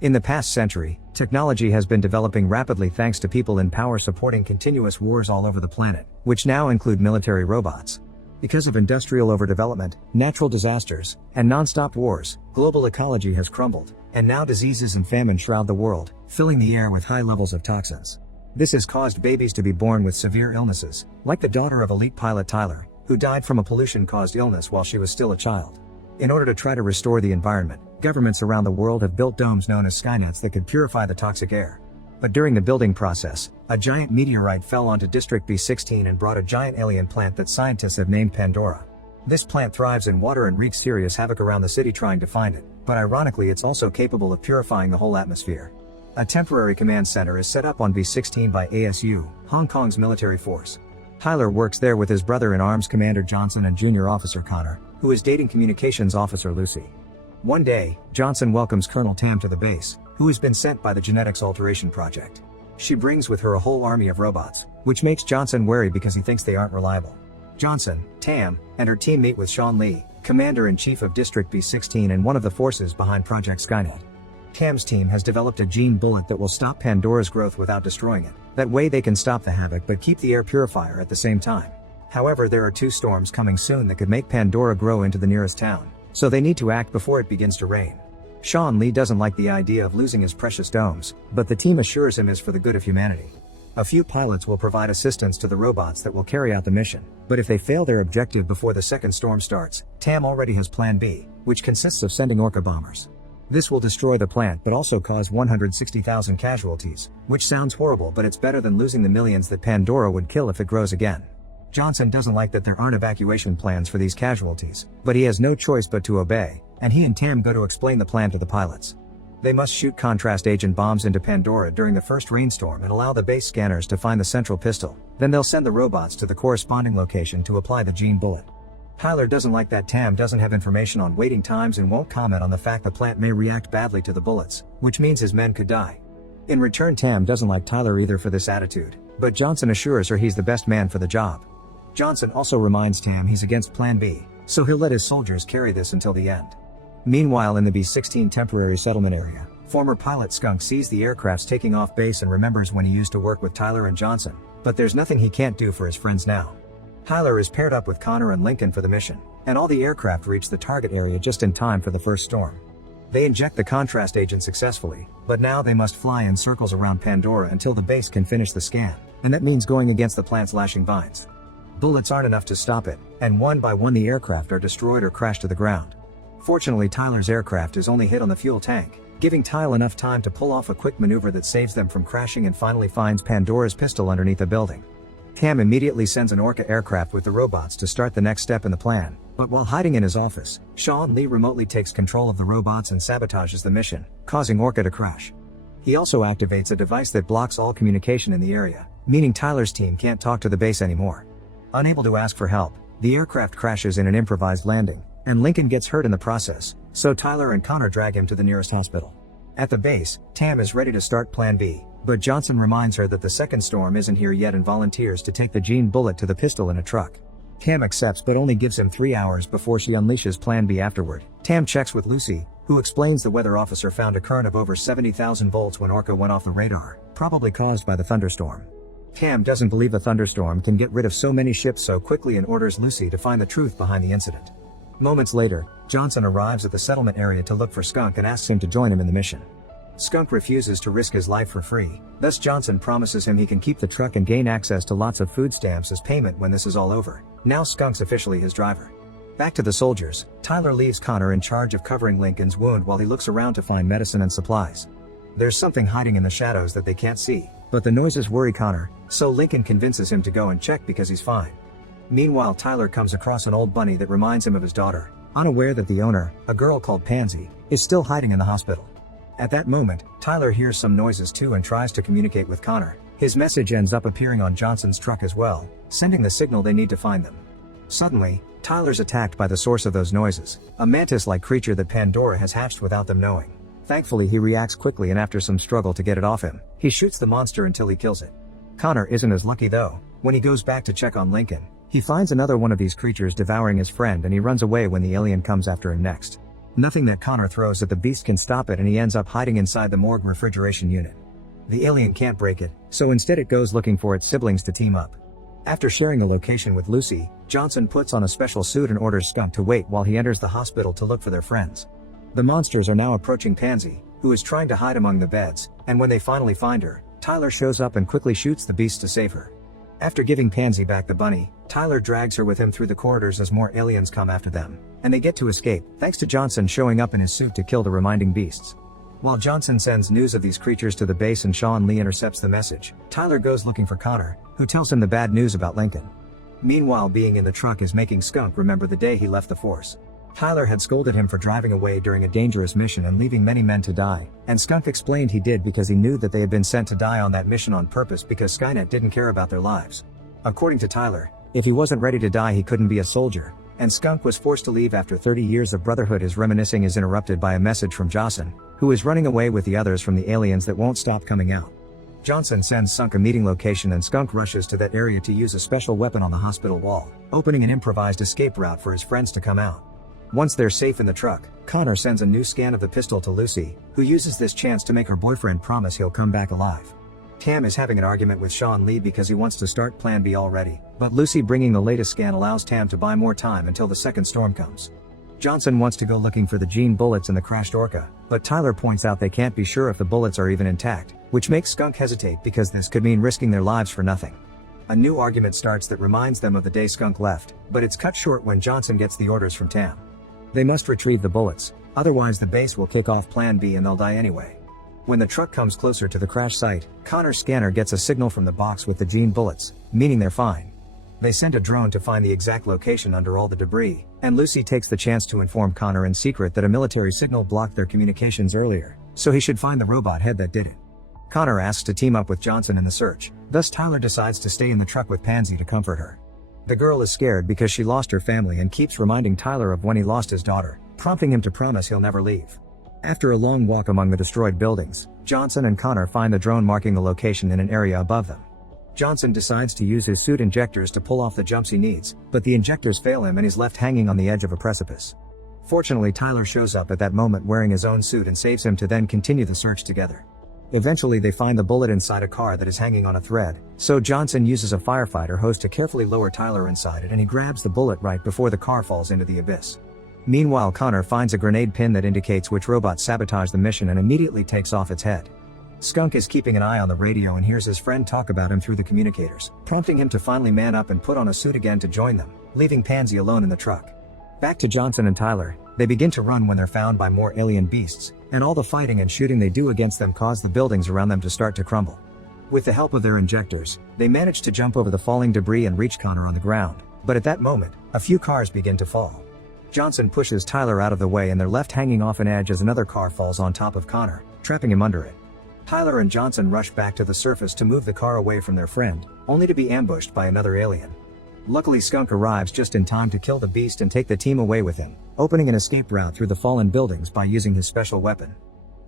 In the past century, technology has been developing rapidly thanks to people in power supporting continuous wars all over the planet, which now include military robots. Because of industrial overdevelopment, natural disasters, and non-stop wars, global ecology has crumbled, and now diseases and famine shroud the world, filling the air with high levels of toxins. This has caused babies to be born with severe illnesses, like the daughter of elite pilot Tyler, who died from a pollution-caused illness while she was still a child. In order to try to restore the environment, governments around the world have built domes known as skynets that could purify the toxic air. But during the building process, a giant meteorite fell onto District B16 and brought a giant alien plant that scientists have named Pandora. This plant thrives in water and wreaks serious havoc around the city trying to find it, but ironically it's also capable of purifying the whole atmosphere. A temporary command center is set up on B16 by ASU, Hong Kong's military force. Tyler works there with his brother-in-arms Commander Johnson and Junior Officer Connor, who is dating Communications Officer Lucy. One day, Johnson welcomes Colonel Tam to the base, who has been sent by the Genetics Alteration Project. She brings with her a whole army of robots, which makes Johnson wary because he thinks they aren't reliable. Johnson, Tam, and her team meet with Sean Lee, Commander-in-Chief of District B16 and one of the forces behind Project Skynet. Tam's team has developed a gene bullet that will stop Pandora's growth without destroying it. That way they can stop the havoc but keep the air purifier at the same time. However, there are 2 storms coming soon that could make Pandora grow into the nearest town, so they need to act before it begins to rain. Sean Lee doesn't like the idea of losing his precious domes, but the team assures him it's for the good of humanity. A few pilots will provide assistance to the robots that will carry out the mission, but if they fail their objective before the second storm starts, Tam already has Plan B, which consists of sending Orca bombers. This will destroy the plant but also cause 160,000 casualties, which sounds horrible, but it's better than losing the millions that Pandora would kill if it grows again. Johnson doesn't like that there aren't evacuation plans for these casualties, but he has no choice but to obey, and he and Tam go to explain the plan to the pilots. They must shoot contrast agent bombs into Pandora during the first rainstorm and allow the base scanners to find the central pistol, then they'll send the robots to the corresponding location to apply the gene bullet. Tyler doesn't like that Tam doesn't have information on waiting times and won't comment on the fact the plant may react badly to the bullets, which means his men could die. In return, Tam doesn't like Tyler either for this attitude, but Johnson assures her he's the best man for the job. Johnson also reminds Tam he's against Plan B, so he'll let his soldiers carry this until the end. Meanwhile, in the B-16 temporary settlement area, former pilot Skunk sees the aircrafts taking off base and remembers when he used to work with Tyler and Johnson, but there's nothing he can't do for his friends now. Tyler is paired up with Connor and Lincoln for the mission, and all the aircraft reach the target area just in time for the first storm. They inject the contrast agent successfully, but now they must fly in circles around Pandora until the base can finish the scan, and that means going against the plant's lashing vines. Bullets aren't enough to stop it, and one by one the aircraft are destroyed or crash to the ground. Fortunately, Tyler's aircraft is only hit on the fuel tank, giving Tyler enough time to pull off a quick maneuver that saves them from crashing and finally finds Pandora's pistol underneath a building. Tam immediately sends an Orca aircraft with the robots to start the next step in the plan, but while hiding in his office, Sean Lee remotely takes control of the robots and sabotages the mission, causing Orca to crash. He also activates a device that blocks all communication in the area, meaning Tyler's team can't talk to the base anymore. Unable to ask for help, the aircraft crashes in an improvised landing, and Lincoln gets hurt in the process, so Tyler and Connor drag him to the nearest hospital. At the base, Tam is ready to start Plan B, but Johnson reminds her that the second storm isn't here yet and volunteers to take the gene bullet to the pistol in a truck. Tam accepts but only gives him 3 hours before she unleashes Plan B afterward. Tam checks with Lucy, who explains the weather officer found a current of over 70,000 volts when Orca went off the radar, probably caused by the thunderstorm. Tam doesn't believe a thunderstorm can get rid of so many ships so quickly and orders Lucy to find the truth behind the incident. Moments later, Johnson arrives at the settlement area to look for Skunk and asks him to join him in the mission. Skunk refuses to risk his life for free, thus Johnson promises him he can keep the truck and gain access to lots of food stamps as payment when this is all over. Now Skunk's officially his driver. Back to the soldiers, Tyler leaves Connor in charge of covering Lincoln's wound while he looks around to find medicine and supplies. There's something hiding in the shadows that they can't see, but the noises worry Connor, so Lincoln convinces him to go and check because he's fine. Meanwhile, Tyler comes across an old bunny that reminds him of his daughter, unaware that the owner, a girl called Pansy, is still hiding in the hospital. At that moment, Tyler hears some noises too and tries to communicate with Connor. His message ends up appearing on Johnson's truck as well, sending the signal they need to find them. Suddenly, Tyler's attacked by the source of those noises, a mantis-like creature that Pandora has hatched without them knowing. Thankfully, he reacts quickly and after some struggle to get it off him, he shoots the monster until he kills it. Connor isn't as lucky though. When he goes back to check on Lincoln, he finds another one of these creatures devouring his friend and he runs away when the alien comes after him next. Nothing that Connor throws at the beast can stop it, and he ends up hiding inside the morgue refrigeration unit. The alien can't break it, so instead it goes looking for its siblings to team up. After sharing a location with Lucy, Johnson puts on a special suit and orders Skunk to wait while he enters the hospital to look for their friends. The monsters are now approaching Pansy, who is trying to hide among the beds, and when they finally find her, Tyler shows up and quickly shoots the beast to save her. After giving Pansy back the bunny, Tyler drags her with him through the corridors as more aliens come after them, and they get to escape, thanks to Johnson showing up in his suit to kill the remaining beasts. While Johnson sends news of these creatures to the base and Sean Lee intercepts the message, Tyler goes looking for Connor, who tells him the bad news about Lincoln. Meanwhile, being in the truck is making Skunk remember the day he left the force. Tyler had scolded him for driving away during a dangerous mission and leaving many men to die, and Skunk explained he did because he knew that they had been sent to die on that mission on purpose because Skynet didn't care about their lives. According to Tyler, if he wasn't ready to die he couldn't be a soldier, and Skunk was forced to leave after 30 years of brotherhood. His reminiscing is interrupted by a message from Johnson, who is running away with the others from the aliens that won't stop coming out. Johnson sends Skunk a meeting location and Skunk rushes to that area to use a special weapon on the hospital wall, opening an improvised escape route for his friends to come out. Once they're safe in the truck, Connor sends a new scan of the pistol to Lucy, who uses this chance to make her boyfriend promise he'll come back alive. Tam is having an argument with Sean Lee because he wants to start Plan B already, but Lucy bringing the latest scan allows Tam to buy more time until the second storm comes. Johnson wants to go looking for the gene bullets in the crashed Orca, but Tyler points out they can't be sure if the bullets are even intact, which makes Skunk hesitate because this could mean risking their lives for nothing. A new argument starts that reminds them of the day Skunk left, but it's cut short when Johnson gets the orders from Tam. They must retrieve the bullets, otherwise the base will kick off Plan B and they'll die anyway. When the truck comes closer to the crash site, Connor's scanner gets a signal from the box with the gene bullets, meaning they're fine. They send a drone to find the exact location under all the debris, and Lucy takes the chance to inform Connor in secret that a military signal blocked their communications earlier, so he should find the robot head that did it. Connor asks to team up with Johnson in the search, thus Tyler decides to stay in the truck with Pansy to comfort her. The girl is scared because she lost her family and keeps reminding Tyler of when he lost his daughter, prompting him to promise he'll never leave. After a long walk among the destroyed buildings, Johnson and Connor find the drone marking the location in an area above them. Johnson decides to use his suit injectors to pull off the jumps he needs, but the injectors fail him and he's left hanging on the edge of a precipice. Fortunately, Tyler shows up at that moment wearing his own suit and saves him to then continue the search together. Eventually they find the bullet inside a car that is hanging on a thread, so Johnson uses a firefighter hose to carefully lower Tyler inside it and he grabs the bullet right before the car falls into the abyss. Meanwhile, Connor finds a grenade pin that indicates which robot sabotaged the mission and immediately takes off its head. Skunk is keeping an eye on the radio and hears his friend talk about him through the communicators, prompting him to finally man up and put on a suit again to join them, leaving Pansy alone in the truck. Back to Johnson and Tyler, they begin to run when they're found by more alien beasts, and all the fighting and shooting they do against them cause the buildings around them to start to crumble. With the help of their injectors, they manage to jump over the falling debris and reach Connor on the ground, but at that moment, a few cars begin to fall. Johnson pushes Tyler out of the way and they're left hanging off an edge as another car falls on top of Connor, trapping him under it. Tyler and Johnson rush back to the surface to move the car away from their friend, only to be ambushed by another alien. Luckily, Skunk arrives just in time to kill the beast and take the team away with him, opening an escape route through the fallen buildings by using his special weapon.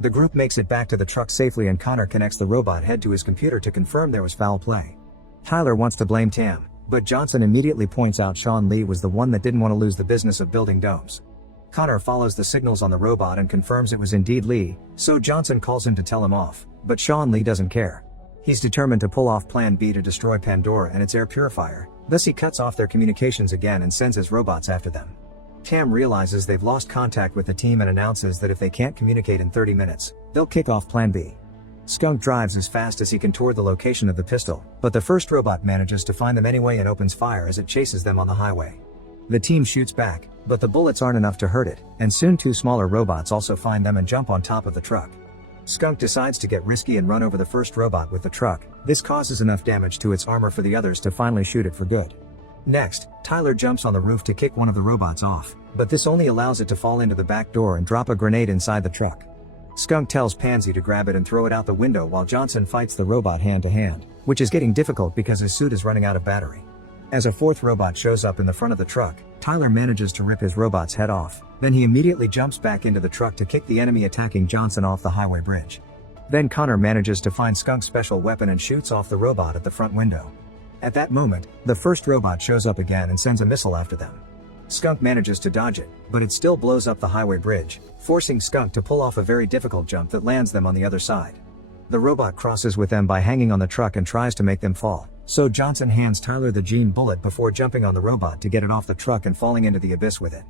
The group makes it back to the truck safely and Connor connects the robot head to his computer to confirm there was foul play. Tyler wants to blame Tam, but Johnson immediately points out Sean Lee was the one that didn't want to lose the business of building domes. Connor follows the signals on the robot and confirms it was indeed Lee, so Johnson calls him to tell him off, but Sean Lee doesn't care. He's determined to pull off Plan B to destroy Pandora and its air purifier, thus he cuts off their communications again and sends his robots after them. Tam realizes they've lost contact with the team and announces that if they can't communicate in 30 minutes, they'll kick off Plan B. Skunk drives as fast as he can toward the location of the pistol, but the first robot manages to find them anyway and opens fire as it chases them on the highway. The team shoots back, but the bullets aren't enough to hurt it, and soon two smaller robots also find them and jump on top of the truck. Skunk decides to get risky and run over the first robot with the truck. This causes enough damage to its armor for the others to finally shoot it for good. Next, Tyler jumps on the roof to kick one of the robots off, but this only allows it to fall into the back door and drop a grenade inside the truck. Skunk tells Pansy to grab it and throw it out the window while Johnson fights the robot hand to hand, which is getting difficult because his suit is running out of battery. As a fourth robot shows up in the front of the truck, Tyler manages to rip his robot's head off, then he immediately jumps back into the truck to kick the enemy attacking Johnson off the highway bridge. Then Connor manages to find Skunk's special weapon and shoots off the robot at the front window. At that moment, the first robot shows up again and sends a missile after them. Skunk manages to dodge it, but it still blows up the highway bridge, forcing Skunk to pull off a very difficult jump that lands them on the other side. The robot crosses with them by hanging on the truck and tries to make them fall, so Johnson hands Tyler the gene bullet before jumping on the robot to get it off the truck and falling into the abyss with it.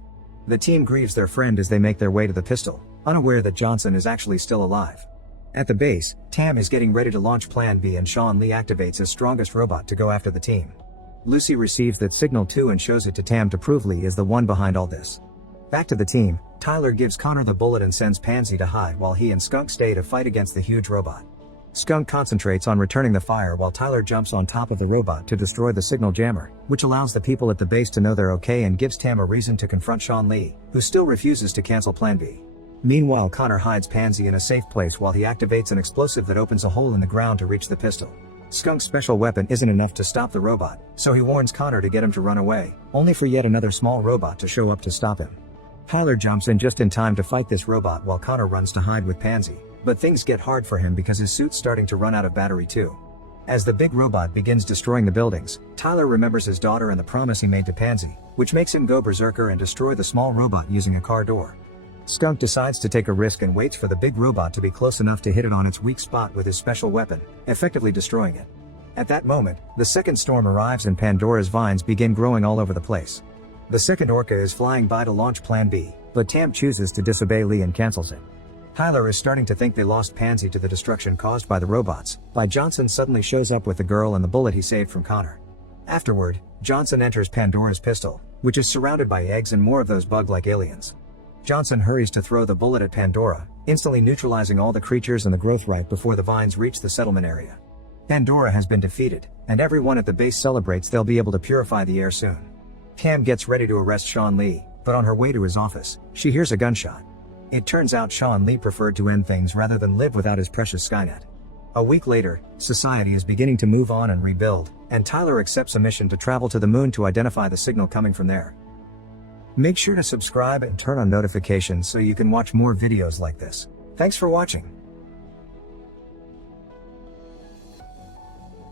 The team grieves their friend as they make their way to the pistol, unaware that Johnson is actually still alive. At the base, Tam is getting ready to launch Plan B and Sean Lee activates his strongest robot to go after the team. Lucy receives that signal too and shows it to Tam to prove Lee is the one behind all this. Back to the team, Tyler gives Connor the bullet and sends Pansy to hide while he and Skunk stay to fight against the huge robot. Skunk concentrates on returning the fire while Tyler jumps on top of the robot to destroy the signal jammer, which allows the people at the base to know they're okay and gives Tam a reason to confront Sean Lee, who still refuses to cancel Plan B. Meanwhile, Connor hides Pansy in a safe place while he activates an explosive that opens a hole in the ground to reach the pistol. Skunk's special weapon isn't enough to stop the robot, so he warns Connor to get him to run away, only for yet another small robot to show up to stop him. Tyler jumps in just in time to fight this robot while Connor runs to hide with Pansy, but things get hard for him because his suit's starting to run out of battery too. As the big robot begins destroying the buildings, Tyler remembers his daughter and the promise he made to Pansy, which makes him go berserker and destroy the small robot using a car door. Skunk decides to take a risk and waits for the big robot to be close enough to hit it on its weak spot with his special weapon, effectively destroying it. At that moment, the second storm arrives and Pandora's vines begin growing all over the place. The second orca is flying by to launch Plan B, but Tam chooses to disobey Lee and cancels it. Tyler is starting to think they lost Pansy to the destruction caused by the robots, but Johnson suddenly shows up with the girl and the bullet he saved from Connor. Afterward, Johnson enters Pandora's pistol, which is surrounded by eggs and more of those bug-like aliens. Johnson hurries to throw the bullet at Pandora, instantly neutralizing all the creatures and the growth right before the vines reach the settlement area. Pandora has been defeated, and everyone at the base celebrates they'll be able to purify the air soon. Tam gets ready to arrest Sean Lee, but on her way to his office, she hears a gunshot. It turns out Sean Lee preferred to end things rather than live without his precious Skynet. A week later, society is beginning to move on and rebuild, and Tyler accepts a mission to travel to the moon to identify the signal coming from there. Make sure to subscribe and turn on notifications so you can watch more videos like this. Thanks for watching.